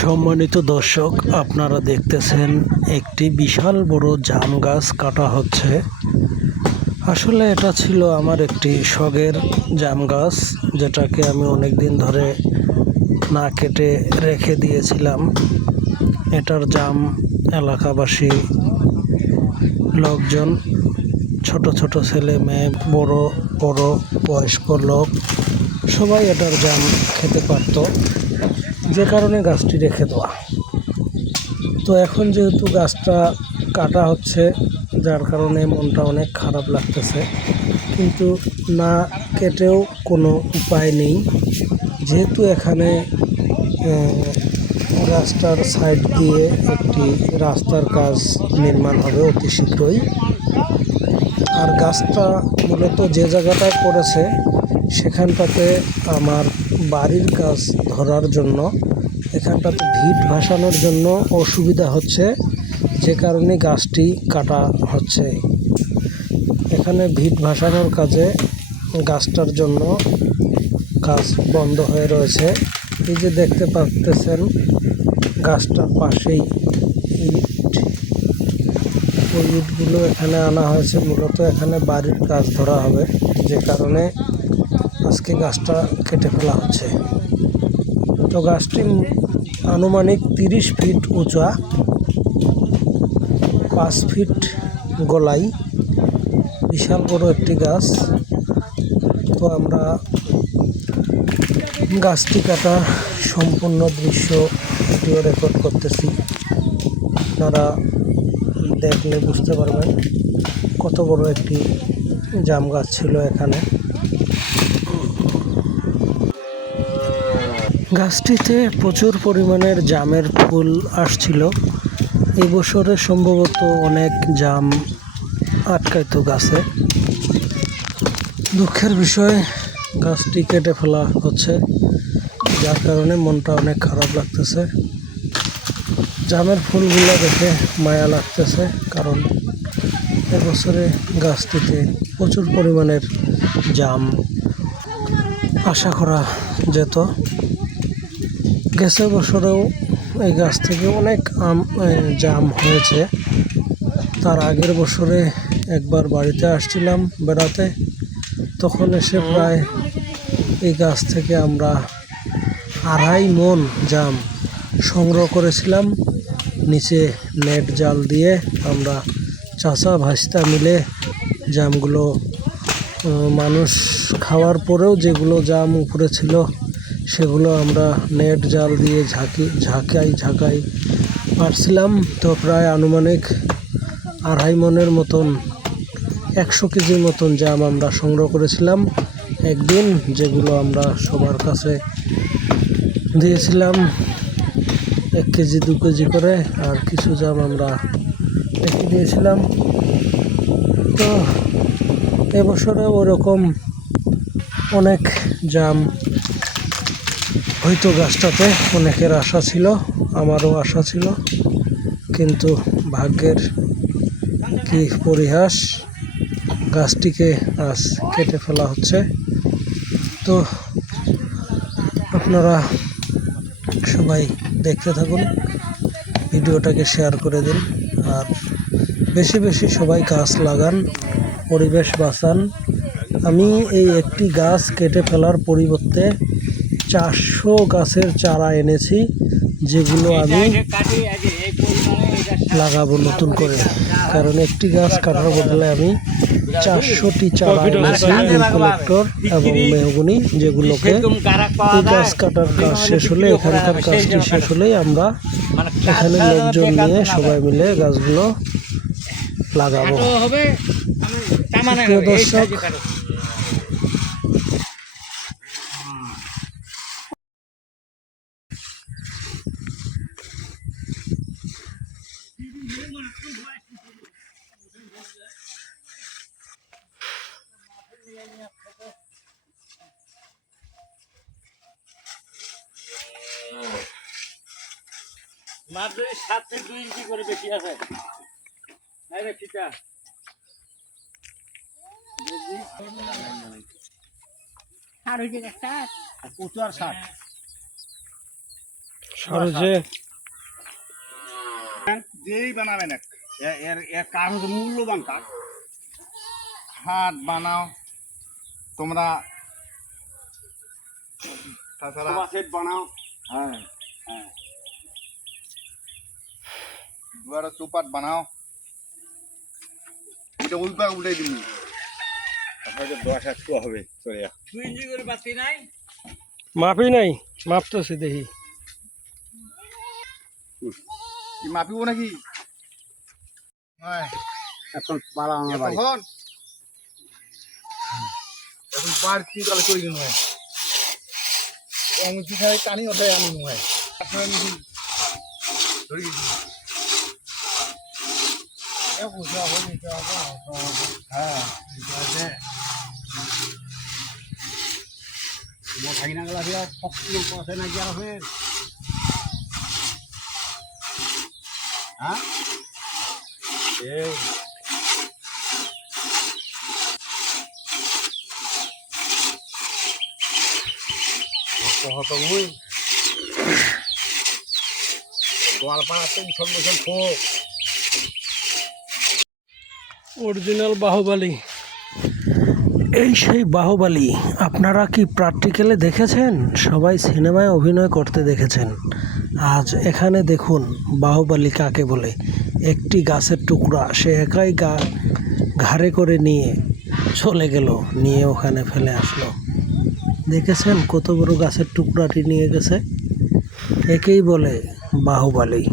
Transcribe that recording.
সম্মানিত দর্শক, আপনারা দেখতেছেন একটি বিশাল বড় জাম গাছ কাটা হচ্ছে। আসলে এটা ছিল আমার একটি শখের জাম গাছ, যেটাকে আমি অনেক দিন ধরে না কেটে রেখে দিয়েছিলাম। এটার জাম এলাকাবাসী লোকজন, ছোট ছোট ছেলে মেয়ে, বড় বড় বয়স্ক লোক সবাই এটার জাম খেতে পারত, যে কারণে গাছটি রেখে দেওয়া। তো এখন যেহেতু গাছটা কাটা হচ্ছে, যার কারণে মনটা অনেক খারাপ লাগতেছে, কিন্তু না কেটেও কোনো উপায় নেই। যেহেতু এখানে গাছটার সাইড দিয়ে একটি রাস্তার কাজ নির্মাণ হবে অতি শীঘ্রই। আর গাছটা মূলত যে জায়গাটায় পড়েছে সেখানটাতে আমার বাড়ির কাজ ধরার জন্য, এখানটাতে ভিট ভাসানোর জন্য অসুবিধা হচ্ছে, যে কারণে গাছটি কাটা হচ্ছে। এখানে ভিট ভাসানোর কাজে গাছটার জন্য কাজ বন্ধ হয়ে রয়েছে। এই যে দেখতে পাচ্ছেন গাছটার পাশেই ওই ইটগুলো এখানে আনা হয়েছে, মূলত এখানে বাড়ির কাজ ধরা হবে, যে কারণে আজকে গাছটা কেটে ফেলা হচ্ছে। তো গাছটি আনুমানিক 30 ফিট উঁচা, 5 ফিট গোলাই, বিশাল বড় একটি গাছ। তো আমরা গাছটি কাটা সম্পূর্ণ দৃশ্য ভিডিও রেকর্ড করতেছি। আপনারা দেখলে বুঝতে পারবেন কত বড় একটি জাম গাছ ছিল এখানে। গাছটিতে প্রচুর পরিমাণের জামের ফুল আসছিল। এই বছরে সম্ভবত অনেক জাম আটকাইতো গাছে। দুঃখের বিষয়, গাছটি কেটে ফেলা হচ্ছে, যার কারণে মনটা অনেক খারাপ লাগতেছে। জামের ফুলগুলো দেখে মায়া লাগতেছে, কারণ এবছরে গাছটিতে প্রচুর পরিমাণের জাম আশা করা যেত। গেছে বছরেও এই গাছ থেকে অনেক জাম হয়েছে। তার আগের বছরে একবার বাড়িতে আসছিলাম বেড়াতে, তখন এসে প্রায় এই গাছ থেকে আমরা 2.5 মণ জাম সংগ্রহ করেছিলাম। নিচে নেট জাল দিয়ে আমরা চাচা ভাইস্তা মিলে জামগুলো, মানুষ খাওয়ার পরেও যেগুলো জাম উপরে ছিল সেগুলো আমরা নেট জাল দিয়ে ঝাঁকাই পারছিলাম। তো প্রায় আনুমানিক 2.5 মণের মতন, 100 কেজির মতন জাম আমরা সংগ্রহ করেছিলাম একদিন, যেগুলো আমরা সবার কাছে দিয়েছিলাম 1 কেজি 2 কেজি করে, আর কিছু জাম আমরা রেখে দিয়েছিলাম। তো এবছরে ওরকম অনেক জাম হয়তো গাছটাতে, অনেকের আশা ছিল, আমারও আশা ছিল, কিন্তু ভাগ্যের কি পরিহাস, গাছটিকে আজ কেটে ফেলা হচ্ছে। তো আপনারা সবাই দেখতে থাকুন, ভিডিওটাকে শেয়ার করে দিন, আর বেশি বেশি সবাই গাছ লাগান, পরিবেশ বাঁচান। আমি এই একটি গাছ কেটে ফেলার পরিবর্তে 400 গাছের চারা এনেছি, যেগুলো আমি লাগাবো নতুন করে। কারণ একটি গাছ কাটার বদলে আমি 400টি চারা এনেছি, ইউক্যালিপ্টাস এবং মেহগনি, যেগুলোকে এই গাছ কাটার কাজ শেষ হলে, এখানকার কাজটি শেষ হলেই আমরা এখানে লোকজন নিয়ে সবাই মিলে গাছগুলো লাগাবো। প্রিয় দর্শক, মাত্র 7 থেকে 2 ইঞ্চি করে বেশি আছে। সরজে যেই বানাবেন এর এর কাঠ হচ্ছে মূল্যবান কাঠ। হাট বানাও তোমরা, তাছাড়া সেট বানাও। হ্যাঁ হ্যাঁ, দুয়ারে চৌপাট বানাও। এটা উল্টাই দিন, হয়তো 10 হবে চলে যা। 2 ইঞ্চি করে বাতি নাই। মাপি নাই, মাপতেছি দেখি। কি মাপিব নাকি? হ্যাঁ এখন পালা আমার বাড়ি। এখন বার কি কালে করি দিন হয় অমুতি খাই টানি ওঠাই আনি হয় ধরে গেছি। হ্যাঁ থাকি না গেলে শক্তি পথে না গিয়ে হবে। হ্যাঁ এই হতো মুই গোয়ালপাড়াতে উঠন বসন খোক। অরিজিনাল বাহুবলী। এই সেই বাহুবলী। আপনারা কি প্র্যাকটিক্যালে দেখেছেন? সবাই সিনেমায় অভিনয় করতে দেখেছেন। আজ এখানে দেখুন বাহুবলী কাকে বলে। একটি গাছের টুকরা সে একাই ঘাড়ে করে নিয়ে চলে গেল, নিয়ে ওখানে ফেলে আসলো। দেখেছেন কত বড় গাছের টুকরাটি নিয়ে গেছে? একেই বলে বাহুবলী।